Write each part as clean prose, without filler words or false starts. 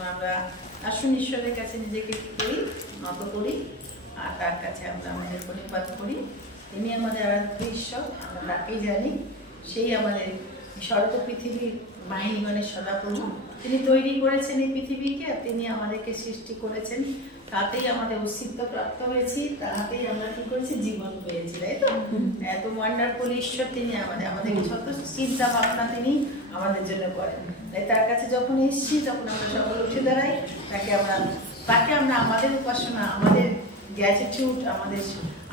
সময় আমরা আসুন ঈশ্বরের কাছে নিজেকে কি করি, নত করি, আর তার কাছে আমরা আমাদের প্রণিপাত করি। তিনি আমাদের আরাধ্য ঈশ্বর, আমরা তাকেই জানি। সেই আমাদের স্বর্গ পৃথিবীর বাহিনীগণের সদাপ্রভু, তিনি তৈরি করেছেন এই পৃথিবীকে, আর তিনি আমাদেরকে সৃষ্টি করেছেন। তাতেই আমাদের অস্তিত্ব প্রাপ্ত হয়েছি, তাতেই আমরা কি করেছি, জীবন পেয়েছি, তাই তো? এত ওয়ান্ডারফুল ঈশ্বর তিনি আমাদের যত চিন্তা ভাবনা তিনি আমাদের জন্য করেন। তাই তার কাছে যখন এসেছি তখন আমরা সকল উঠে দাঁড়াই, তাকে আমরা আমাদের উপাসনা, আমাদের গ্র্যাটিটিউড,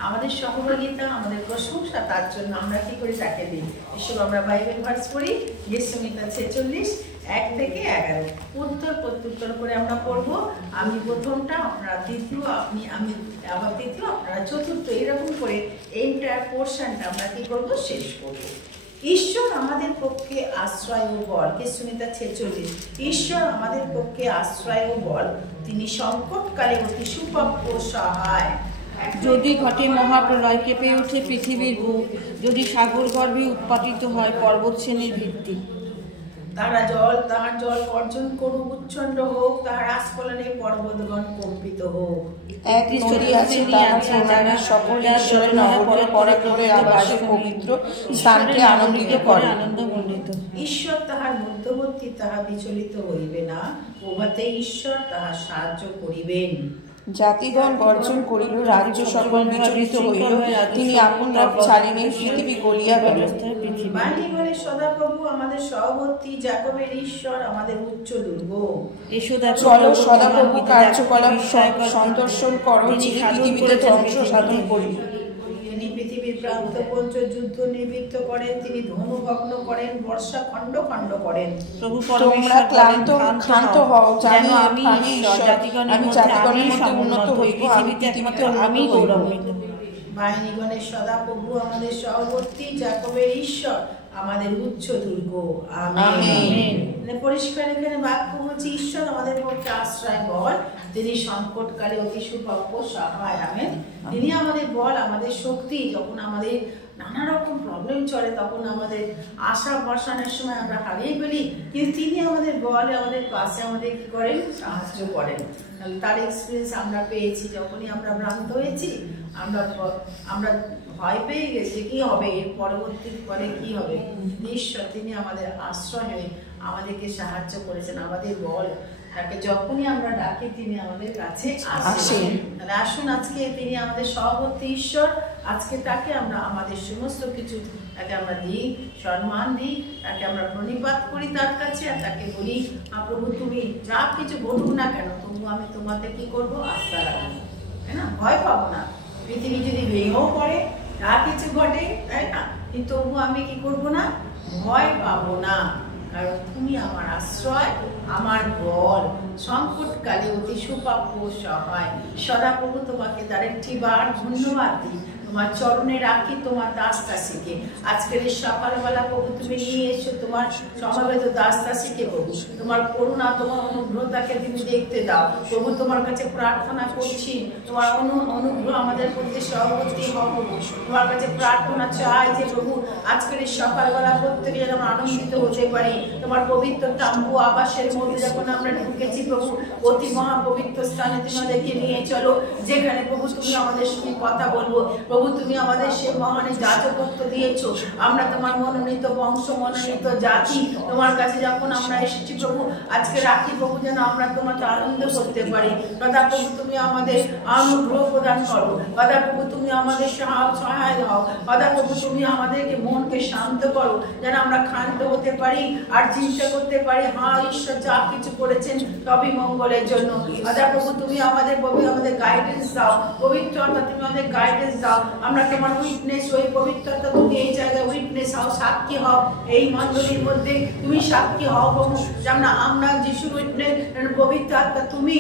আমাদের সহযোগিতা, আমাদের প্রশংসা, তার জন্য আমরা কি করি, তাকে দিই। এসব আমরা বাইবেল ভার্স পড়ি, গীতসংহিতা 46, 1 থেকে 11, উত্তর প্রত্যুত্তর করে আমরা পড়বো। আমি প্রথমটা, আপনারা দ্বিতীয়, আমি আবার তৃতীয়, আপনারা চতুর্থ, এরকম করে এন্টায়ার পোর্শনটা আমরা কি করবো, শেষ করবো। ঈশ্বর আমাদের পক্ষে আশ্রয় ও বল, গীতসংহিতা 46। ঈশ্বর আমাদের পক্ষে আশ্রয় ও বল, তিনি সংকটকালে অতি সুপ্রাপ্য সহায়। যদি ঘটে মহাপ্রলয়, কেঁপে ওঠে পৃথিবীর বুক, যদি সাগর গর্ভে উৎপাটিত হয় পর্বত শ্রেণীর ভিত্তি, তাহার জল অর্জন করুক, উচ্ছন্দ হোক, তাহার আস্ফলনে পর্বতগণ কম্পিত হোক। এক নদী আছে, তাহার প্রণালী সকল ঈশ্বরের নগরে পরাক্রমের আবাসে পবিত্র স্থানকে আনন্দিত করে। আনন্দমণ্ডিত ঈশ্বর তাহার মধ্যবর্তী, তাহা বিচলিত হইবে না, প্রভাতে ঈশ্বর তাহার সাহায্য করিবেন। জাতিগণ গর্জন করিল, রাজ্য সকল বিচলিত হইল, তিনি আপন রব ছাড়িলেন, পৃথিবী গলিয়া গেল। বাহিনীগণের সদাপ্রভু আমাদের সহবর্তী, যাকবের ঈশ্বর আমাদের উচ্চ দুর্গ। চলো সদাপ্রভু কার্যকলাপ সন্দর্শন করো, যিনি পৃথিবীতে ধ্বংস সাধন করি। তিনি পৃথিবীর প্রান্ত পঞ্চ যুদ্ধ নিবৃত্ত করেন, তিনি ধনু ভগ্ন করেন, বর্ষা খণ্ড খণ্ড করেন। তোমরা ক্ষান্ত হও, জানি আমি জাতিগণের মধ্যে উন্নত হইব, আমি পৃথিবীতে আমি গৌরবান্বিত। বাহিনীগণের সদাপ্রভু আমাদের সহবর্তী, যাকবের ঈশ্বর আমাদের উচ্চ দুর্গ। আমেন। পরিষ্কার এখানে বাক্য হচ্ছে, ঈশ্বর আমাদের পক্ষে আশ্রয় বল, তিনি সংকটকালে অতি সুপ্রাপ্য সহায়। আমেন। তিনি আমাদের বল, আমাদের শক্তি। যখন আমাদের নানা রকম প্রবলেম চলে, তখন আমাদের আশা ভরসানের সময় আমরা হারিয়ে ফেলি, কিন্তু তিনি আমাদের বলে, আমাদের পাশে আমাদের কি করেন, সাহায্য করেন। তার এক্সপিরিয়েন্স আমরা পেয়েছি। যখনই আমরা ভ্রান্ত হয়েছি, আমরা ভয় পেয়ে গেছি, কি হবে এর পরবর্তী পরে কি হবে, ঈশ্বর তিনি আমাদের আশ্রয় হয়ে আমাদেরকে সাহায্য করেছেন, আমাদের বল। তাকে যখনই আমরা ডাকি তিনি আমাদের কাছে আসেন। তাহলে আসুন, আজকে তিনি আমাদের সহবর্তী ঈশ্বর, আজকে তাকে আমরা আমাদের সমস্ত কিছু তাকে আমরা দিই, সম্মান দিই, তাকে আমরা প্রণিপাত করি তার কাছে, আর তাকে বলি, প্রভু তুমি যা কিছু বলুক না কেন, তবু আমি তোমাকে কি করবো, আস্থা রাখবো, তাই না? ভয় পাবো না। পৃথিবী যদি ভেঙেও পড়ে, যা কিছু ঘটে, তাই না, কিন্তু তবু আমি কি করবো না, ভয় পাবো না, কারণ তুমি আমার আশ্রয়, আমার বল, সংকটকালে অতি সুপ্রাপ্য সহায়। সদাপ্রভু তোমাকে আরেকটি বার ধন্যবাদ দিই, তোমার চরণে রাখি তোমার দাস দাসীকে। আজকের এই সকালবেলা প্রভু তুমি নিয়ে এসো তোমার সমবেত দাস দাসীকে। প্রভু তোমার করুণা, তোমার অনুগ্রহতাকে তুমি দেখতে দাও। প্রভু তোমার কাছে প্রার্থনা করছি, তোমার অনুগ্রহ আমাদের প্রতি সহবর্তী হও। প্রভু তোমার কাছে প্রার্থনা চাই যে প্রভু আজকের এই সকালবেলা প্রত্যেকে যেন আমরা আনন্দিত হতে পারি। তোমার পবিত্র তাম্বু আবাসের মধ্যে যখন আমরা ঢুকেছি প্রভু, অতি মহাপবিত্র স্থানে তুমি আমাদেরকে নিয়ে চলো, যেখানে প্রভু তুমি আমাদের সঙ্গে কথা বলবো। প্রভু তুমি আমাদের সে মহানে যাজকত্ব দিয়েছো, আমরা তোমার মনোনীত বংশ, মনোনীত জাতি। তোমার কাছে যখন আমরা এসেছি প্রভু, আজকে রাখি প্রভু যেন আমরা তোমাকে আনন্দ করতে পারি। দাদা প্রভু তুমি আমাদের অনুগ্রহ প্রদান করো। দাদা প্রভু তুমি আমাদের সহায় হও। দাদা প্রভু তুমি আমাদেরকে মনকে শান্ত করো, যেন আমরা ক্ষান্ত হতে পারি আর চিন্তা করতে পারি, হ্যাঁ ঈশ্বর যা কিছু করেছেন তবে মঙ্গলের জন্য। দাদা প্রভু তুমি আমাদের গাইডেন্স দাও, পবিত্রতা তুমি আমাদের গাইডেন্স দাও। আমরা তোমার উইটনেস, ওই পবিত্রতা তুমি এই জায়গায় উইটনেস হও, সাক্ষী হও। এই মণ্ডলীর মধ্যে তুমি সাক্ষী হও প্রভু, যেমন আমরা যিশুর উইটনেস, পবিত্র আত্মা তুমি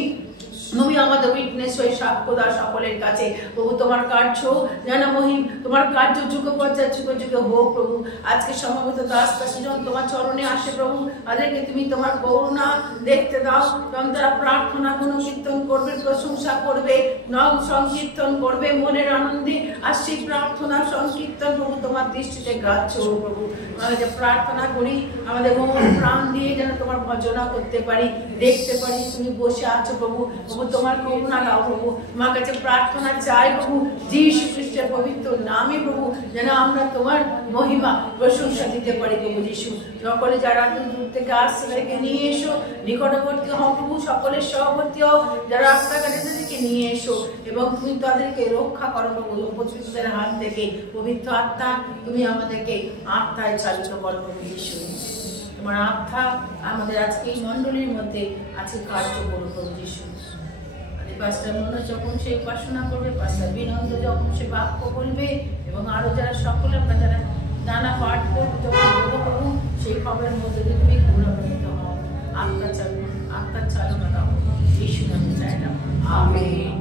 তুমি আমাদের উইটনেস হয়ে সাক্ষ্য দাও সকলের কাছে প্রভু। তোমার কার্য যেন মহিম, তোমার কার্য যুগে পর্যায়ে যুগে যুগে হোক প্রভু। আজকে সমবেত দাস দাসীজন তোমার চরণে আসে প্রভু, তাদেরকে তুমি তোমার করুণা দেখতে দাও। এবং তারা প্রার্থনা গুণকীর্তন করবে, প্রশংসা করবে, নব সংকীর্তন করবে মনের আনন্দে। আর সেই প্রার্থনা সংকীর্তন প্রভু তোমার দৃষ্টিতে গ্রাহ্য প্রভু। আমরা যে প্রার্থনা করি আমাদের মন প্রাণ দিয়ে যেন তোমার ভজনা করতে পারি, দেখতে পারি তুমি বসে আছো প্রভু। প্রভু তোমার করুণা দাও প্রভু, তোমার কাছে প্রার্থনা চাই প্রভু যীশু খ্রিস্টের পবিত্র নামে প্রভু, যেন আমরা তোমার মহিমা প্রশংসা দিতে পারি প্রভু যীশু। সকলে যারা দূর থেকে আসছে তাদেরকে নিয়ে এসো, নিকটবর্তী হও প্রভু, সকলের সহবর্তী হও, যারা রাস্তাঘাটে তাদেরকে নিয়ে এসো এবং তুমি তাদেরকে রক্ষা করো প্রভু উপযুক্তদের হাত থেকে। পবিত্র আত্মা তুমি আমাদেরকে আত্মায় চালিত করো প্রভু যীশু। তোমার আত্মা আমাদের আজকে এই মণ্ডলীর মধ্যে আজকে কার্য করো প্রভু যীশু। পাস্টার মনোজ যখন সে উপাসনা করবে, পাস্টার বিনন্দ যখন সে বাক্য বলবে, এবং আরো যারা সকলে আমরা যারা নানা পাঠ করবো যখন বলবো প্রভু, সেই খবরের মধ্যে দিয়ে তুমি গৌরবান্বিত হও। আত্মার চালনা দাও যিশু নামে চাইলাম, আমেন।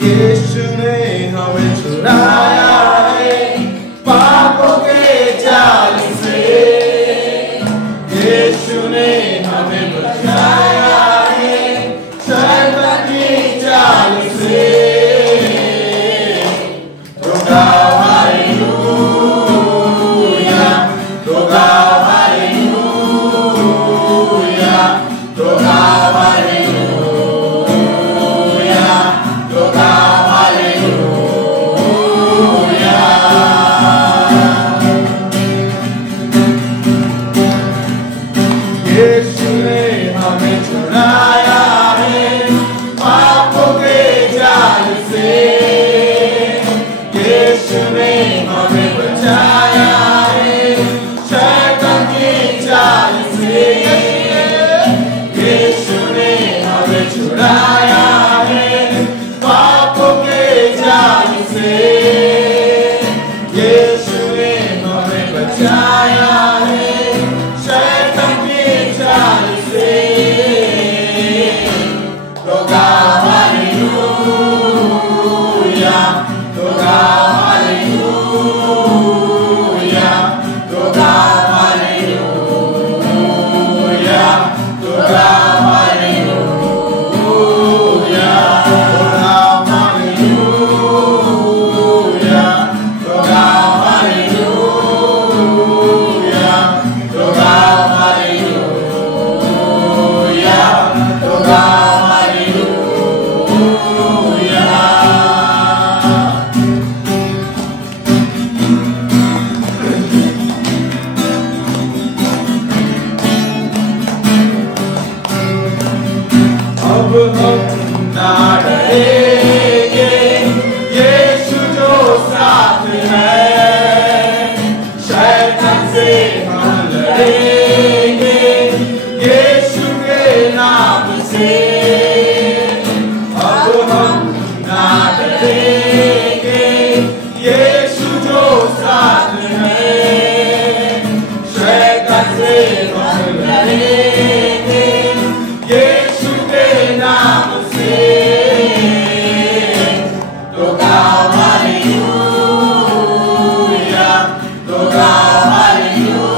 यीशु ने हमें छुड़ाया है पापों के जाल से, यीशु ने हमें बचाया है शैतान की चाल से। तो गाओ हालेलुया, तो गाओ हालेलुया, तो गाओ हालेलुया, तो गाओ हालेलुया। यीशु ने हमें छुड़ाया है पापों के जाल से, यीशु ने हमें बचाया है शैतान की चाल से। यीशु ने हमें छुड़ाया है पापों के जाल से, यीशु ने हमें बचाया है शैतान की चाल से। तो गाओ हालेलुया, तो गाओ हालेलुया, तो गाओ हालेलुया, तो गाओ हालेलुया, तो गाओ हालेलुया, तो गाओ हालेलुया, तो गाओ हालेलुया, तो गाओ हालेलुया। अब हम ना डरेंगे, यीशु जो साथ है, शैतान से हम लड़ेंगे यीशु के नाम से। अब हम ना डरेंगे, यीशु जो साथ है, शैतान से हम लड़ेंगे यीशु के नाम से। तो गाओ हालेलुया, तो गाओ हालेलुया,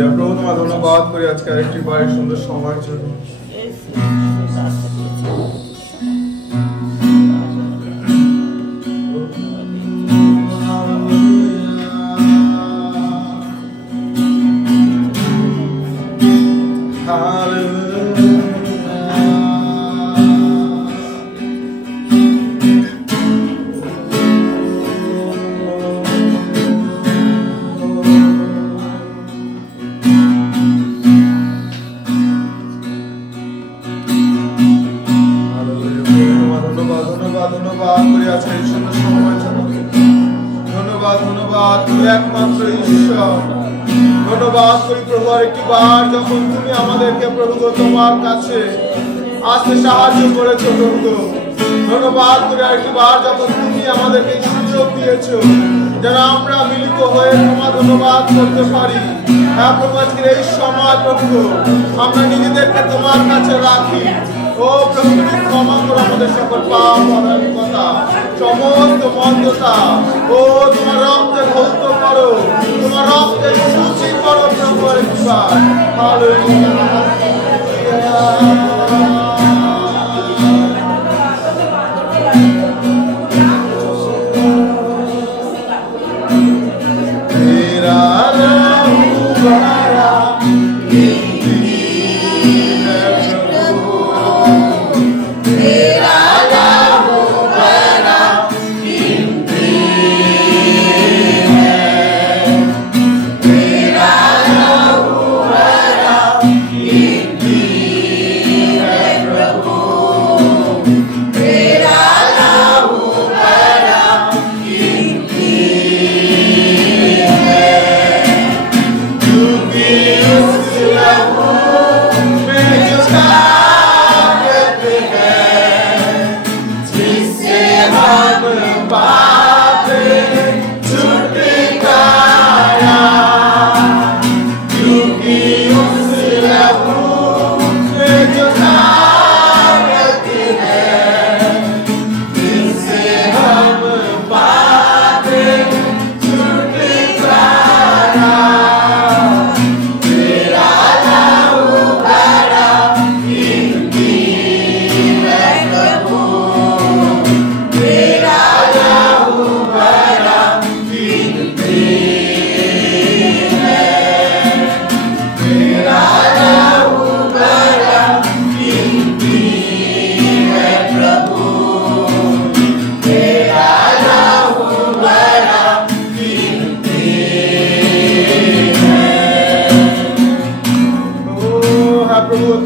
হালেলুয়া। প্রভু তোমার ধন্যবাদ করি আজকে আরেকটি বার সুন্দর সময়ের জন্য। একমাত্র ঈশ্বর ধন্যবাদ করি প্রভু আরেকটি বার যখন তুমি আমাদেরকে প্রভু তোমার কাছে আসতে সাহায্য করেছো প্রভু। ধন্যবাদ করি আরেকটি বার যখন তুমি আমাদেরকে সুযোগ দিয়েছো যেন আমরা মিলিত হয়ে তোমার ধন্যবাদ করতে পারি। হ্যাঁ প্রভু আজকের এই সময় প্রভু আমরা নিজেদেরকে তোমার কাছে রাখি। ও প্রভু তুমি ক্ষমা করো আমাদের সকল পাপ অধার্মিকতা সমস্ত মন্দতা। ও তোমার রক্তে ধৌত করো, তোমার রক্তে সূচি করো প্রভু একবার। হালেলুয়া।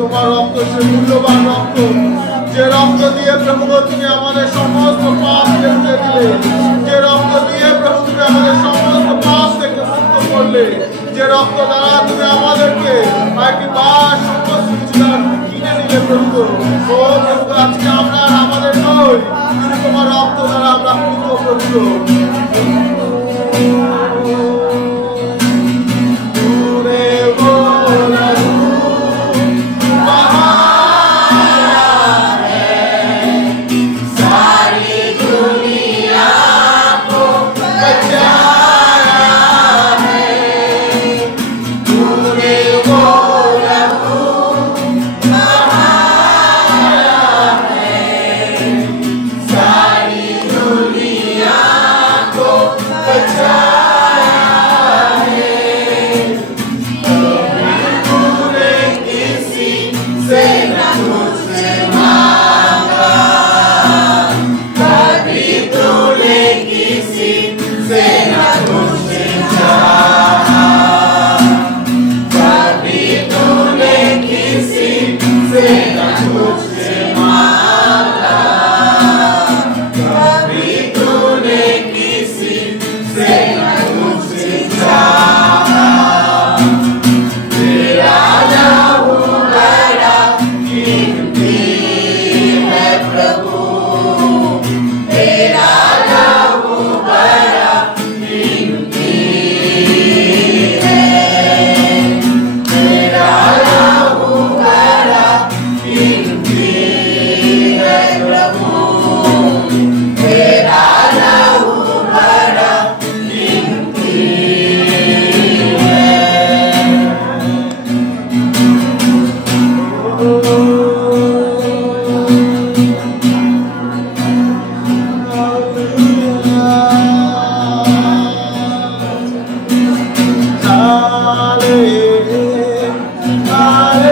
তোমার রক্ত সে মূল্যবান রক্ত, যে রক্ত দিয়ে প্রভু তুমি আমাদের সমস্ত পাপ মুছে দিলে, যে রক্ত দিয়ে প্রভু তুমি আমাদের সমস্ত পাপ থেকে মুক্ত করলে, যে রক্ত দ্বারা তুমি আমাদেরকে একবার সমস্ত কিছু কিনে নিলে প্রভু। ও প্রভু আজকে আমরা আমাদের নই, কিন্তু তোমার রক্ত দ্বারা আমরা মুক্ত প্রভু। Hallelujah.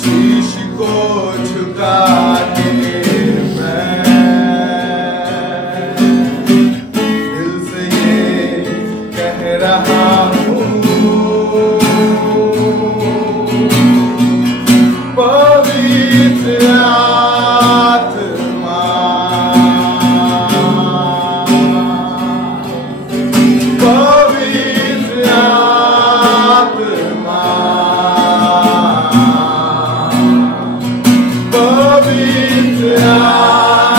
शीश को झुका के मैं दिल से ये कह रहा हूँ, पवित्र आत्मा, पवित्र आत्मा, पवित्र आत्मा,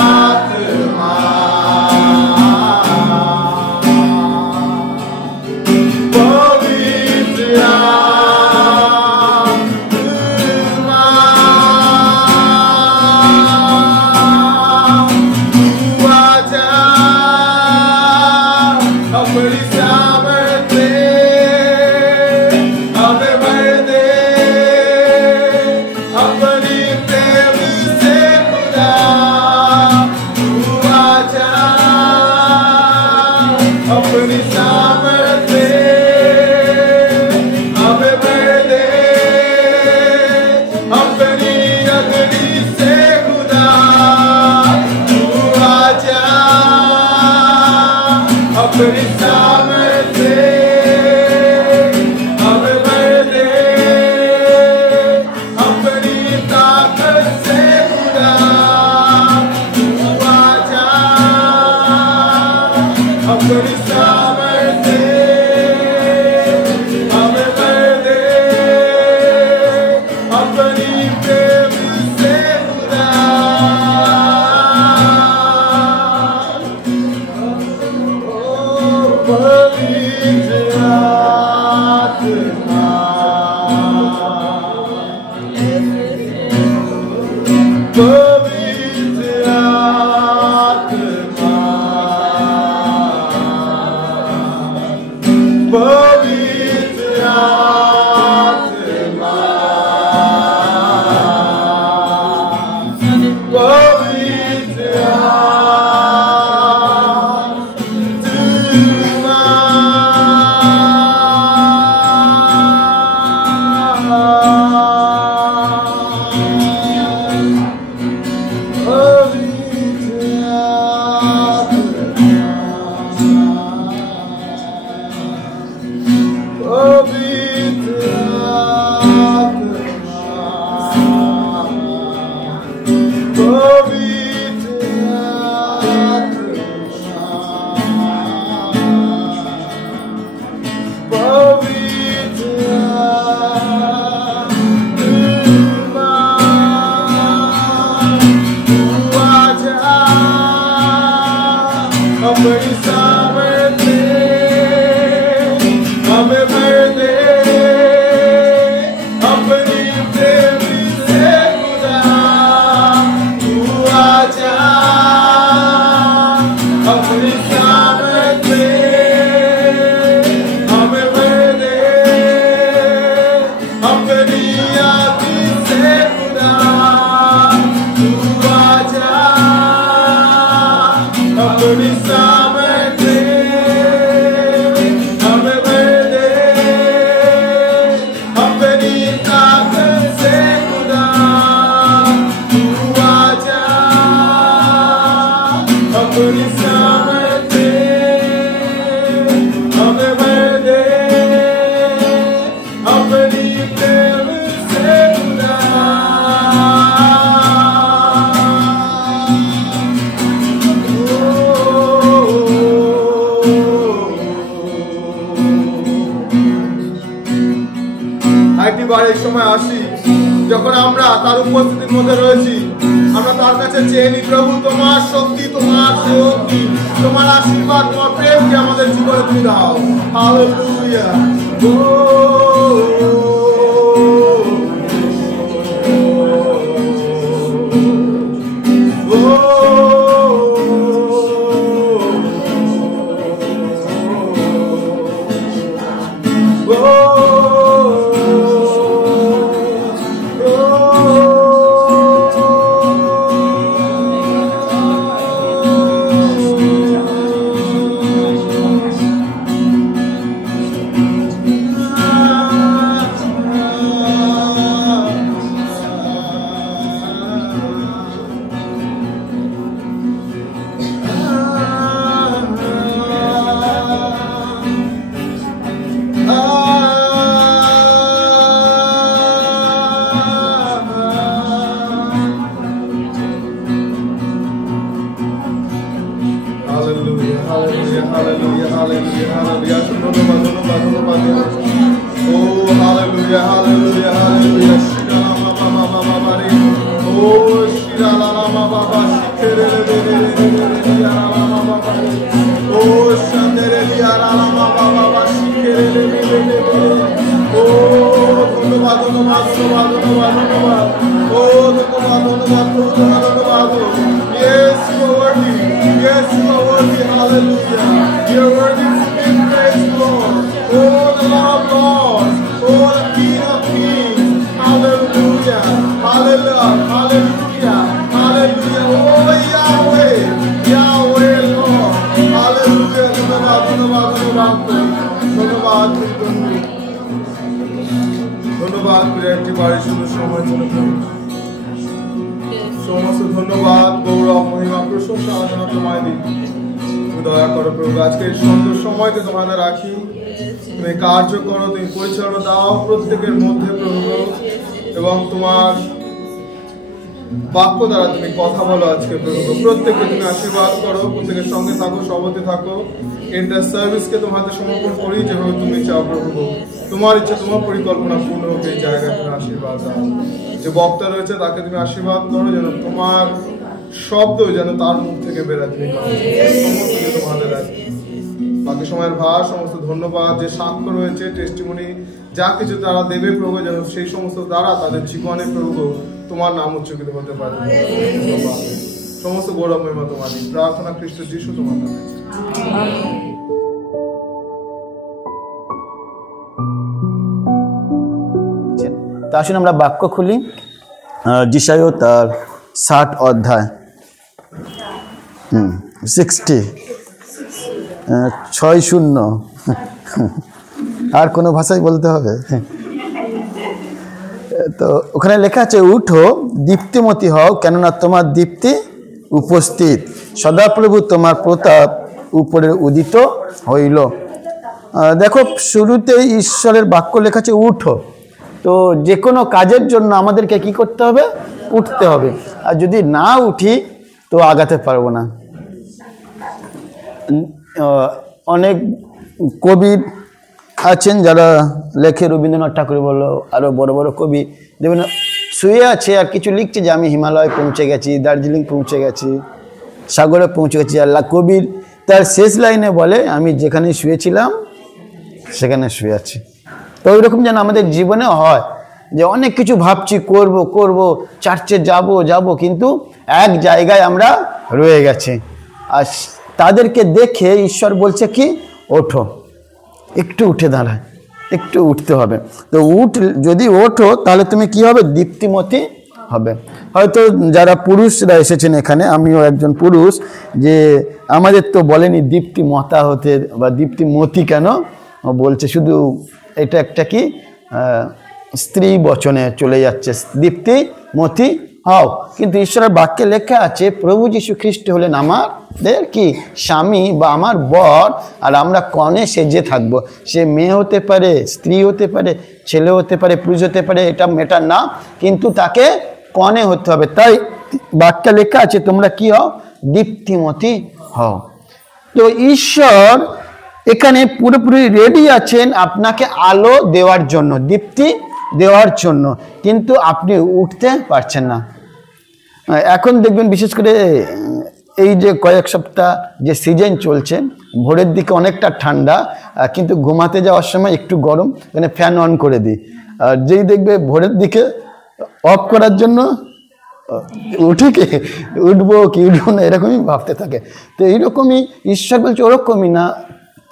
पवित्र आत्मा, तू आजा अपनी सामर्थ से हमें भर दे, अपनी प्रेम से खुदा, तू आजा अपनी सामर्थ से हमें भर दे, अपनी अग्नि से खुदा, तू आजा अपनी सामर्थ से हमें भर दे, अपनी ताकत से खुदा, तू आजा अपनी सामर्थ से हमें भर दे, अपनी प्रेम से खुदा, पवित्र आत्मा, पवित्र आत्मा, पवित्र आत्मा, पवित्र अपनी सामर्थ से हमें भर दे, अपनी प्रेम से खुदा, तू आजा अपनी सामर्थ से हमें भर दे, अपनी आत्मा से खुदा, तू आजा अपनी सामर्थ से हमें भर दे, अपनी ताकत से खुदा, तू आजा अपनी सामर्थ से हमें भर दे, अपनी प्रेम से खुदा, একবার এই সময় আসি যখন আমরা তার উপস্থিতির মধ্যে রয়েছি, আমরা তার কাছে চেয়ে নি, প্রভু তোমার শক্তি, তোমার শক্তি, তোমার আশীর্বাদ, তোমার প্রেমকে আমাদের জীবনে তুমি দাও। Hallelujah. hallelujah, hallelujah, hallelujah. Oh, hallelujah, hallelujah, hallelujah. Shira mama mama mama. Oh, shira la la mama mama. Shikere le le le le le la mama mama. Oh, shandere la la mama mama. Shikere le le le le. Oh, ধন্যবাদ ধন্যবাদ ধন্যবাদ ধন্যবাদ ধন্যবাদ। Oh, ধন্যবাদ ধন্যবাদ ধন্যবাদ ধন্যবাদ। Yes, you are worthy. Yes, you are worthy. Hallelujah. You are worthy to be praised, Lord. Oh, the Lord of Lords. Oh, the King of Kings. Hallelujah. Hallelujah. Hallelujah. Hallelujah. Oh, Yahweh. Yahweh, Lord. Hallelujah. ধন্যবাদ ধন্যবাদ ধন্যবাদ। ধন্যবাদ ধন্যবাদ করে একটি বাড়ি শুধু সময় জন্য সমস্ত ধন্যবাদ গৌরব মহিমা প্রশংসা আরাধনা তোমায় দিই। তুমি দয়া করো প্রভু, আজকে এই সুন্দর সময়কে তোমাদের রাখি, তুমি কার্য করো, তুমি পরিচালনা দাও প্রত্যেকের মধ্যে প্রভু, এবং তোমার বাক্য দ্বারা তুমি কথা বলো আজকে প্রভু। প্রত্যেককে তুমি আশীর্বাদ করো, প্রত্যেকের সঙ্গে থাকো, সবতে থাকো। এন্টার সার্ভিসকে তোমাদের সমর্পণ করি যেভাবে তুমি চাও প্রভু। তোমার ইচ্ছা, তোমার পরিকল্পনা পূর্ণ হোক এই জায়গায়, তুমি আশীর্বাদ দাও। যে বক্তা রয়েছে তাকে তুমি আশীর্বাদ করো, যেন তোমার শব্দ যেন তার মুখ থেকে বেরাতে সমস্ত তোমাদের রাখি। বাকি সময়ের ভার সমস্ত ধন্যবাদ, যে সাক্ষ্য রয়েছে, টেস্টিমনি যা কিছু তারা দেবে প্রভু, যেন সেই সমস্ত দ্বারা তাদের জীবনে প্রভু তোমার নাম উচ্চকিত হতে পারে। সমস্ত গৌরব মহিমা তোমার প্রার্থনা খ্রিস্ট যিশু তোমার নামে। তা আসুন আমরা বাক্য খুলি, যিশায় তার 60 অধ্যায় 60 60 আর কোনো ভাষায় বলতে হবে। তো ওখানে লেখা আছে, উঠো দীপ্তিমতী হও, কেননা তোমার দীপ্তি উপস্থিত, সদাপ্রভু তোমার প্রতাপ উপরে উদিত হইল। দেখো শুরুতেই ঈশ্বরের বাক্য লেখা আছে উঠো। তো যে কোনো কাজের জন্য আমাদেরকে কি করতে হবে? উঠতে হবে। আর যদি না উঠি তো আগাতে পারবো না। অনেক কবি আছেন যারা লেখে, রবীন্দ্রনাথ ঠাকুর বলো, আরও বড় বড় কবি দেখবেন শুয়ে আছে আর কিছু লিখছে যে আমি হিমালয় পৌঁছে গেছি, দার্জিলিং পৌঁছে গেছি, সাগরে পৌঁছে গেছি। আল্লাহ কবির তার শেষ লাইনে বলে আমি যেখানে শুয়েছিলাম সেখানে শুয়ে আছি। তো ওই রকম যেন আমাদের জীবনে হয় যে অনেক কিছু ভাবছি করব করব, চার্চে যাব, কিন্তু এক জায়গায় আমরা রয়ে গেছি। আর তাদেরকে দেখে ঈশ্বর বলছে কি, ওঠো, একটু উঠে দাঁড়ায়, একটু উঠতে হবে। তো যদি ওঠো তাহলে তুমি কি হবে? দীপ্তিমতী হবে। হয়তো যারা পুরুষরা এসেছেন এখানে, আমিও একজন পুরুষ, যে আমাদের তো বলেনি দীপ্তিমতা হতে বা দীপ্তিমতী, কেন বলছে শুধু এটা একটা কি স্ত্রী বচনে চলে যাচ্ছে, দীপ্তিমতী হও। কিন্তু ঈশ্বরের বাক্যে লেখা আছে প্রভু যীশু খ্রিস্ট হলেন আমাদের কি স্বামী বা আমার বর, আর আমরা কনে সেজে থাকবো। সে মেয়ে হতে পারে, স্ত্রী হতে পারে, ছেলে হতে পারে, পুরুষ হতে পারে, এটা মেটার না, কিন্তু তাকে কনে হতে হবে। তাই বাক্যে লেখা আছে তোমরা কি হও? দীপ্তিমতী হও। তো ঈশ্বর এখানে পুরোপুরি রেডি আছেন আপনাকে আলো দেওয়ার জন্য, দীপ্তি দেওয়ার জন্য, কিন্তু আপনি উঠতে পারছেন না। এখন দেখবেন বিশেষ করে এই যে কয়েক সপ্তাহ যে সিজন চলছে, ভোরের দিকে অনেকটা ঠান্ডা, কিন্তু ঘুমাতে যাওয়ার সময় একটু গরম, মানে ফ্যান অন করে দিই। আর যেই দেখবে ভোরের দিকে অফ করার জন্য উঠবো কি উঠবো না এরকমই ভাবতে থাকে। তো এইরকমই ঈশ্বর বলছে ওরকমই না,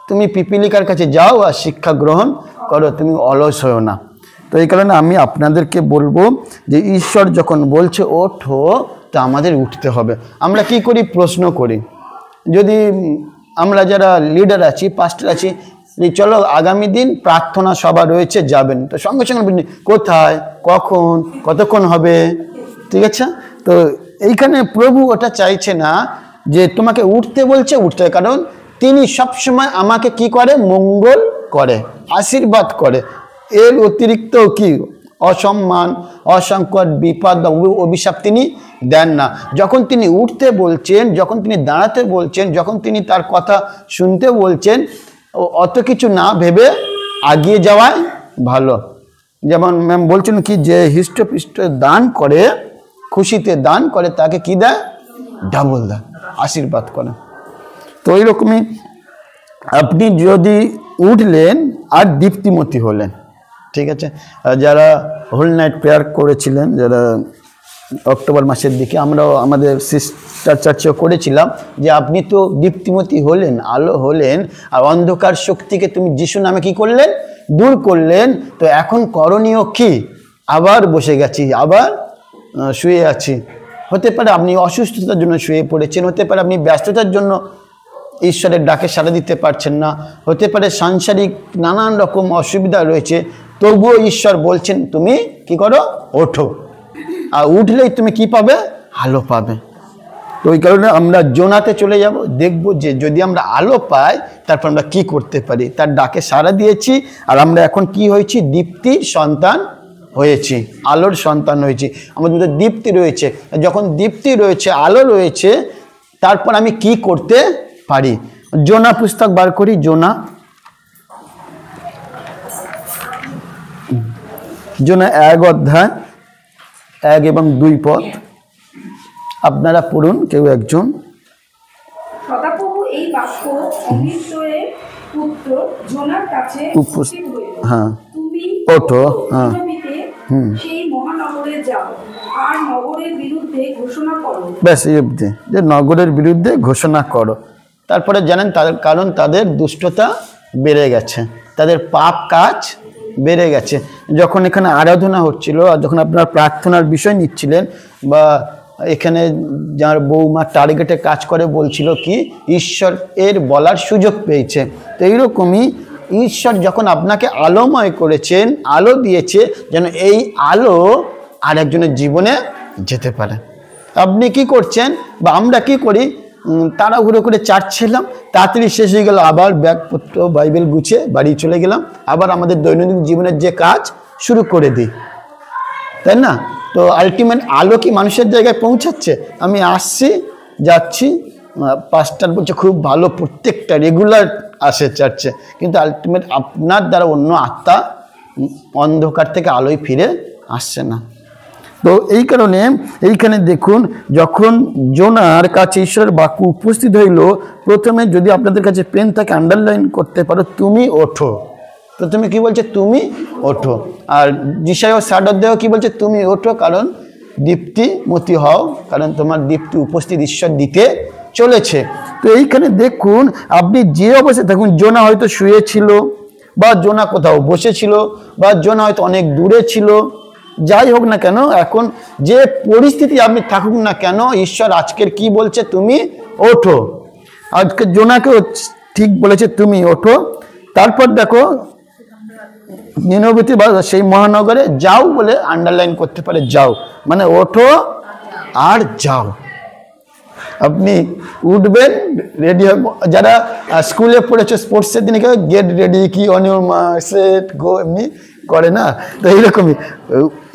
তুমি পিপিলিকার কাছে যাও আর শিক্ষা গ্রহণ করো, তুমি অলস হও না। তো এই কারণে আমি আপনাদেরকে বলবো যে ঈশ্বর যখন বলছে ওঠো, তা আমাদের উঠতে হবে। আমরা কি করি? প্রশ্ন করি। যদি আমরা যারা লিডার আছি, পাস্টার আছি, চলো আগামী দিন প্রার্থনা সভা রয়েছে, যাবেন, তো সঙ্গে সঙ্গে কোথায়, কখন, কতক্ষণ হবে, ঠিক আছে? তো এইখানে প্রভু ওটা চাইছে না যে তোমাকে উঠতে বলছে, উঠতে, কারণ তিনি সবসময় আমাকে কি করে? মঙ্গল করে, আশীর্বাদ করে। এর অতিরিক্ত কি অসম্মান, অসংকট, বিপদ বা অভিশাপ তিনি দেন না। যখন তিনি উঠতে বলছেন, যখন তিনি দাঁড়াতে বলছেন, যখন তিনি তার কথা শুনতে বলছেন, অত কিছু না ভেবে এগিয়ে যাওয়াই ভালো। যেমন ম্যাম বলছেন কি যে হৃষ্টপুষ্ট দান করে, খুশিতে দান করে, তাকে কি দেয়? ডাবল দেয়, আশীর্বাদ করে। তো ওই রকমই আপনি যদি উঠলেন আর দীপ্তিমতী হলেন, ঠিক আছে। যারা হোল নাইট প্রেয়ার করেছিলেন, যারা অক্টোবর মাসের দিকে, আমরাও আমাদের সিস্টার চার্চেও করেছিলাম যে আপনি তো দীপ্তিমতী হলেন, আলো হলেন, আর অন্ধকার শক্তিকে তুমি যিশু নামে কি করলেন? দূর করলেন। তো এখন করণীয় কি? আবার বসে গেছি, আবার শুয়ে আছি। হতে পারে আপনি অসুস্থতার জন্য শুয়ে পড়েছেন, হতে পারে আপনি ব্যস্ততার জন্য ঈশ্বরের ডাকে সাড়া দিতে পারছেন না, হতে পারে সাংসারিক নানান রকম অসুবিধা রয়েছে, তবুও ঈশ্বর বলছেন তুমি কি করো? ওঠো। আর উঠলেই তুমি কি পাবে? আলো পাবে। তো ওই কারণে আমরা জোনাতে চলে যাব, দেখব যে যদি আমরা আলো পাই তারপর আমরা কি করতে পারি। তার ডাকে সাড়া দিয়েছি, আর আমরা এখন কি হয়েছি? দীপ্তির সন্তান হয়েছি, আলোর সন্তান হয়েছি। আমাদের মধ্যে দীপ্তি রয়েছে। যখন দীপ্তি রয়েছে, আলো রয়েছে, তারপর আমি কি করতে পারি? জোনা পুস্তক বার করি। জোনা 1 অধ্যায় 1 এবং 2 পদ আপনারা পড়ুন, কেউ একজন। সদাপ্রভু এই বাক্য অমৃতের পুত্র জোনার কাছে উপস্থিত হইল। হ্যাঁ, তুমি ওঠো। হ্যাঁ, সেই মহানগরে যাও আর নগরের বিরুদ্ধে ঘোষণা করো। ব্যাস এই অবধি, যে নগরের বিরুদ্ধে ঘোষণা করো। তারপরে জানেন তাদের কারণ তাদের দুষ্টতা বেড়ে গেছে, তাদের পাপ কাজ বেড়ে গেছে। যখন এখানে আরাধনা হচ্ছিল, আর যখন আপনারা প্রার্থনার বিষয় নিচ্ছিলেন, বা এখানে যার বৌমা টার্গেটে কাজ করে বলছিল কি ঈশ্বর এর বলার সুযোগ পেয়েছে। তো এইরকমই ঈশ্বর যখন আপনাকে আলোময় করেছেন, আলো দিয়েছে, যেন এই আলো আর একজনের জীবনে যেতে পারে। আপনি কি করছেন বা আমরা কি করি? তাড়াহুড়ো করে চার্চ ছিলাম, তাড়াতাড়ি শেষ হয়ে গেল, আবার ব্যাগপত্র বাইবেল গুছিয়ে বাড়ি চলে গেলাম, আবার আমাদের দৈনন্দিন জীবনের যে কাজ শুরু করে দিই, তাই না? তো আলটিমেট আলো কি মানুষের জায়গায় পৌঁছাচ্ছে? আমি আসছি, যাচ্ছি, পাস্টার বলছে খুব ভালো, প্রত্যেকটা রেগুলার আসে চার্চে, কিন্তু আলটিমেট আপনার দ্বারা অন্য আত্মা অন্ধকার থেকে আলোয় ফিরে আসছে না। তো এই কারণে এইখানে দেখুন, যখন জোনার কাছে ঈশ্বরের বাক্য উপস্থিত হইল, প্রথমে যদি আপনাদের কাছে পেন থাকে আন্ডারলাইন করতে পারো, তুমি ওঠো। প্রথমে কি বলছে? তুমি ওঠো। আর যিশায়া 7 অধ্যায় কি বলছে? তুমি ওঠো, কারণ দীপ্তিমতী হও, কারণ তোমার দীপ্তি উপস্থিত ঈশ্বর দিতে চলেছে। তো এইখানে দেখুন, আপনি যে অবস্থায় থাকুন, জোনা হয়তো শুয়েছিল, বা জোনা কোথাও বসেছিল, বা জোনা হয়তো অনেক দূরে ছিল, যাই হোক না কেন, এখন যে পরিস্থিতি আপনি থাকুক না কেন, ঈশ্বর আজকের কি বলছে? তুমি ওঠো। আজকে জোনাকেও ঠিক বলেছে, তুমি ওঠো। তারপর দেখো, নিনবেতে বা সেই মহানগরে যাও বলে আন্ডারলাইন করতে পারে, যাও মানে ওঠো আর যাও। আপনি উঠবেন, রেডি হবে। যারা স্কুলে পড়েছে, স্পোর্টসের দিনে গেট রেডি, কি on your mark set go, এমনি করে না? তো এইরকমই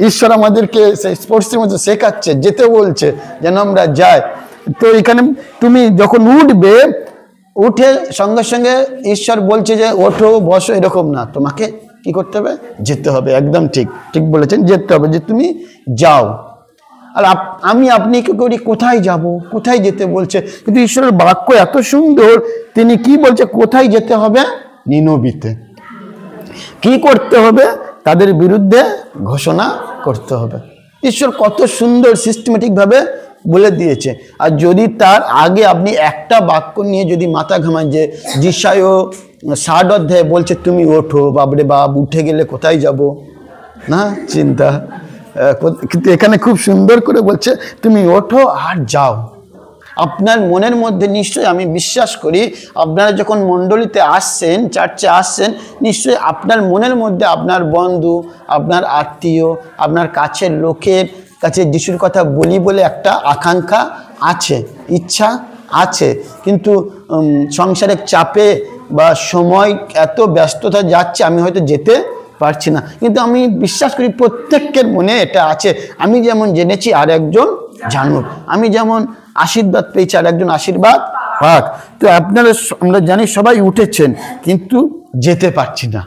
ঈশ্বর আমাদেরকে সেই স্পোর্টসের মধ্যে শেখাচ্ছে, যেতে বলছে যেন আমরা যাই। তো এখানে তুমি যখন উঠবে, উঠে সঙ্গে সঙ্গে ঈশ্বর বলছে যে ওঠো, বসো, এরকম না, তোমাকে কি করতে হবে? যেতে হবে। একদম ঠিক ঠিক বলেছেন, যেতে হবে, যে তুমি যাও। আর আপনি কি করি? কোথায় যাব? কোথায় যেতে বলছে? কিন্তু ঈশ্বরের বাক্য এত সুন্দর, তিনি কি বলছে? কোথায় যেতে হবে? নিনবিতে। কি করতে হবে? তাদের বিরুদ্ধে ঘোষণা করতে হবে। ঈশ্বর কত সুন্দর সিস্টেমেটিকভাবে বলে দিয়েছে। আর যদি তার আগে আপনি একটা বাক্য নিয়ে যদি মাথা ঘামান, যে যিশায়া 7 অধ্যায়ে বলছে তুমি ওঠো, বাবরে বাপ, উঠে গেলে কোথায় যাব না চিন্তা, কিন্তু এখানে খুব সুন্দর করে বলছে তুমি ওঠো আর যাও। আপনার মনের মধ্যে নিশ্চয়ই, আমি বিশ্বাস করি, আপনারা যখন মণ্ডলীতে আসছেন, চার্চে আসছেন, নিশ্চয়ই আপনার মনের মধ্যে আপনার বন্ধু, আপনার আত্মীয়, আপনার কাছের লোকের কাছে যিশুর কথা বলি বলে একটা আকাঙ্ক্ষা আছে, ইচ্ছা আছে। কিন্তু সংসারের চাপে বা সময় এত ব্যস্ততা যাচ্ছে, আমি হয়তো যেতে পারছি না, কিন্তু আমি বিশ্বাস করি প্রত্যেকের মনে এটা আছে। আমি যেমন জেনেছি আর একজন জানুক, আমি যেমন আশীর্বাদ পেয়েছি আর একজন আশীর্বাদ পাক। তো আপনারা, আমরা জানি সবাই উঠেছেন, কিন্তু যেতে পারছি না।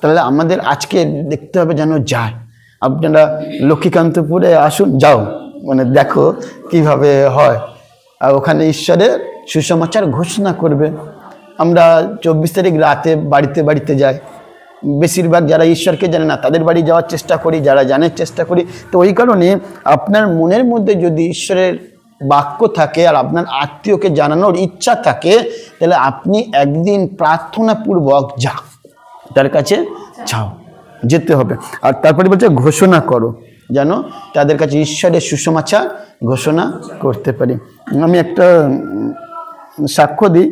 তাহলে আমাদের আজকে দেখতে হবে যেন যায়। আপনারা লক্ষ্মীকান্তপুরে আসুন, যাও, মানে দেখো কিভাবে হয়। আর ওখানে ঈশ্বরের সুসমাচার ঘোষণা করবে। আমরা 24 তারিখ রাতে বাড়িতে বাড়িতে যাই। বেশিরভাগ যারা ঈশ্বরকে জানে না তাদের বাড়ি যাওয়ার চেষ্টা করি, যারা জানার চেষ্টা করি। তো ওই কারণে আপনার মনের মধ্যে যদি ঈশ্বরের বাক্য থাকে আর আপনার আত্মীয়কে জানানোর ইচ্ছা থাকে, তাহলে আপনি একদিন প্রার্থনাপূর্বক যাও, তার কাছে যাও, যেতে হবে। আর তারপরে বলছে ঘোষণা করো, যেন তাদের কাছে ঈশ্বরের সুসমাচার ঘোষণা করতে পারি। আমি একটা সাক্ষ্য দিই।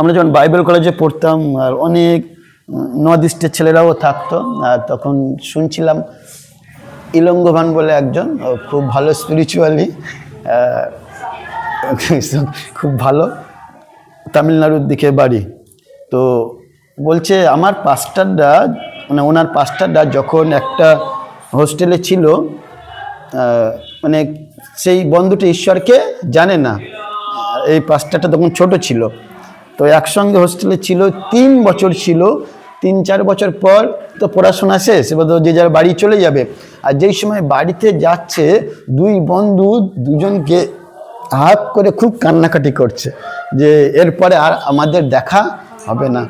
আমরা যখন বাইবেল কলেজে পড়তাম, আর অনেক নর্থ ইস্টের ছেলেরাও থাকতো, আর তখন শুনছিলাম ইলঙ্গভান বলে একজন, খুব ভালো স্পিরিচুয়ালি, খুব ভালো, তামিলনাড়ুর দিকে বাড়ি। তো বলছে আমার পাস্টাররা, মানে ওনার পাস্টাররা যখন একটা হোস্টেলে ছিল, মানে সেই বন্ধুটি ঈশ্বরকে জানে না, এই পাস্টারটা তখন ছোট ছিল। তো একসঙ্গে হোস্টেলে ছিল, 3 বছর ছিল। 3-4 বছর পর তো পড়াশোনা শেষ, এবার তো যে যার বাড়ি চলে যাবে। আর যেই সময় বাড়িতে যাচ্ছে, 2 বন্ধু দুজনকে হাত করে খুব কান্নাকাটি করছে যে এরপরে আর আমাদের দেখা হবে না,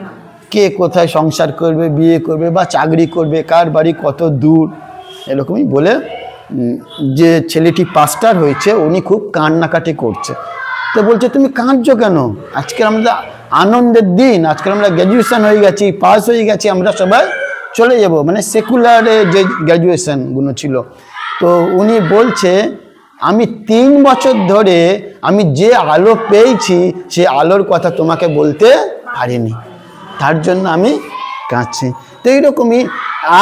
কে কোথায় সংসার করবে, বিয়ে করবে বা চাকরি করবে, কার বাড়ি কত দূর, এরকমই বলে যে ছেলেটি পাস্টার হয়েছে উনি খুব কান্নাকাটি করছে। তো বলছে তুমি কাঁদছো কেন? আজকে আমরা আনন্দের দিন, আজকে আমরা গ্র্যাজুয়েশন হয়ে গেছি, পাস হয়ে গেছি, আমরা সবাই চলে যাব, মানে সেকুলারে যে গ্র্যাজুয়েশনগুলো ছিল। তো উনি বলছে আমি 3 বছর ধরে আমি যে আলো পেয়েছি সেই আলোর কথা তোমাকে বলতে পারিনি, তার জন্য আমি কাঁদছি। তো এইরকমই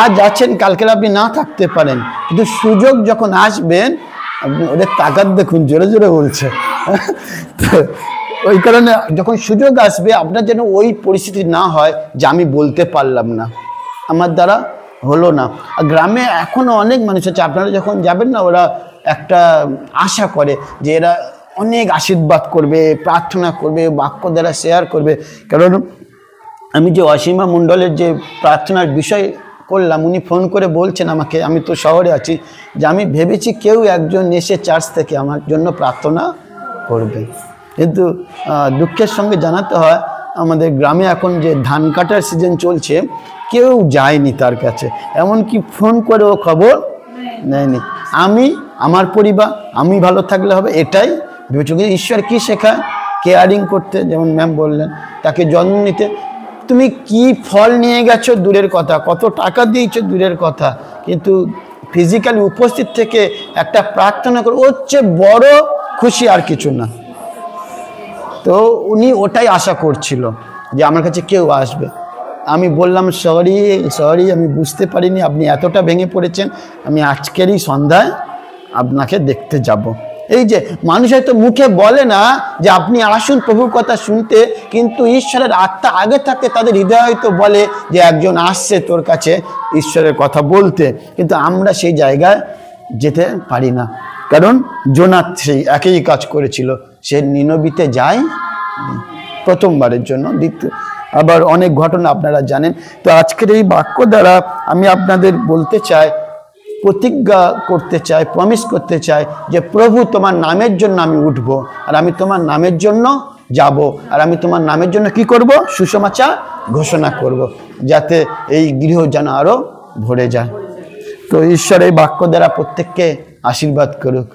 আজ আছেন, কালকে আপনি না থাকতে পারেন, কিন্তু সুযোগ যখন আসবেন, আপনি ওদের তাকাত দেখুন, জোরে জোরে বলছে। তো ওই কারণে যখন সুযোগ আসবে আপনার যেন ওই পরিস্থিতি না হয় যে আমি বলতে পারলাম না, আমার দ্বারা হলো না। আর গ্রামে এখনও অনেক মানুষ আছে, আপনারা যখন যাবেন না, ওরা একটা আশা করে যে এরা অনেক আশীর্বাদ করবে, প্রার্থনা করবে, বাক্য দ্বারা শেয়ার করবে। কারণ আমি যে অসীমা মণ্ডলের যে প্রার্থনার বিষয় করলাম, উনি ফোন করে বলছেন আমাকে, আমি তো শহরে আছি, যে আমি ভেবেছি কেউ একজন এসে চার্চ থেকে আমার জন্য প্রার্থনা করবে। কিন্তু দুঃখের সঙ্গে জানাতে হয় আমাদের গ্রামে এখন যে ধান কাটার সিজন চলছে, কেউ যায়নি তার কাছে, এমনকি ফোন করেও খবর নেয়নি। আমি, আমার পরিবার, আমি ভালো থাকলে হবে, এটাই ভেবেছি। ঈশ্বর কি শেখায়? কেয়ারিং করতে, যেমন ম্যাম বললেন, তাকে যত্ন নিতে। তুমি কি ফল নিয়ে গেছো দূরের কথা, কত টাকা দিয়েছো দূরের কথা, কিন্তু ফিজিক্যালি উপস্থিত থেকে একটা প্রার্থনা করে ওর চেয়ে বড় খুশি আর কিছু না। তো উনি ওটাই আশা করছিল যে আমার কাছে কেউ আসবে। আমি বললাম সরি, আমি বুঝতে পারিনি আপনি এতটা ভেঙে পড়েছেন, আমি আজকেরই সন্ধ্যায় আপনাকে দেখতে যাব। এই যে মানুষ হয়তো মুখে বলে না যে আপনি আসুন প্রভুর কথা শুনতে, কিন্তু ঈশ্বরের আত্মা আগে থাকতে তাদের হৃদয় হয়তো বলে যে একজন আসছে তোর কাছে ঈশ্বরের কথা বলতে, কিন্তু আমরা সেই জায়গায় যেতে পারি না। কারণ জোনা সেই একই কাজ করেছিল, সে নিনবিতে যায় প্রথমবারের জন্য, দ্বিতীয় আবার অনেক ঘটনা আপনারা জানেন। তো আজকের এই বাক্য দ্বারা আমি আপনাদের বলতে চাই, প্রতিজ্ঞা করতে চাই, প্রমিস করতে চাই যে প্রভু তোমার নামের জন্য আমি উঠব, আর আমি তোমার নামের জন্য যাব, আর আমি তোমার নামের জন্য কি করব? সুসমাচার ঘোষণা করব, যাতে এই গৃহ যেন আরো ভরে যায়। তো ঈশ্বর এই বাক্য দ্বারা প্রত্যেককে আশীর্বাদ করুক।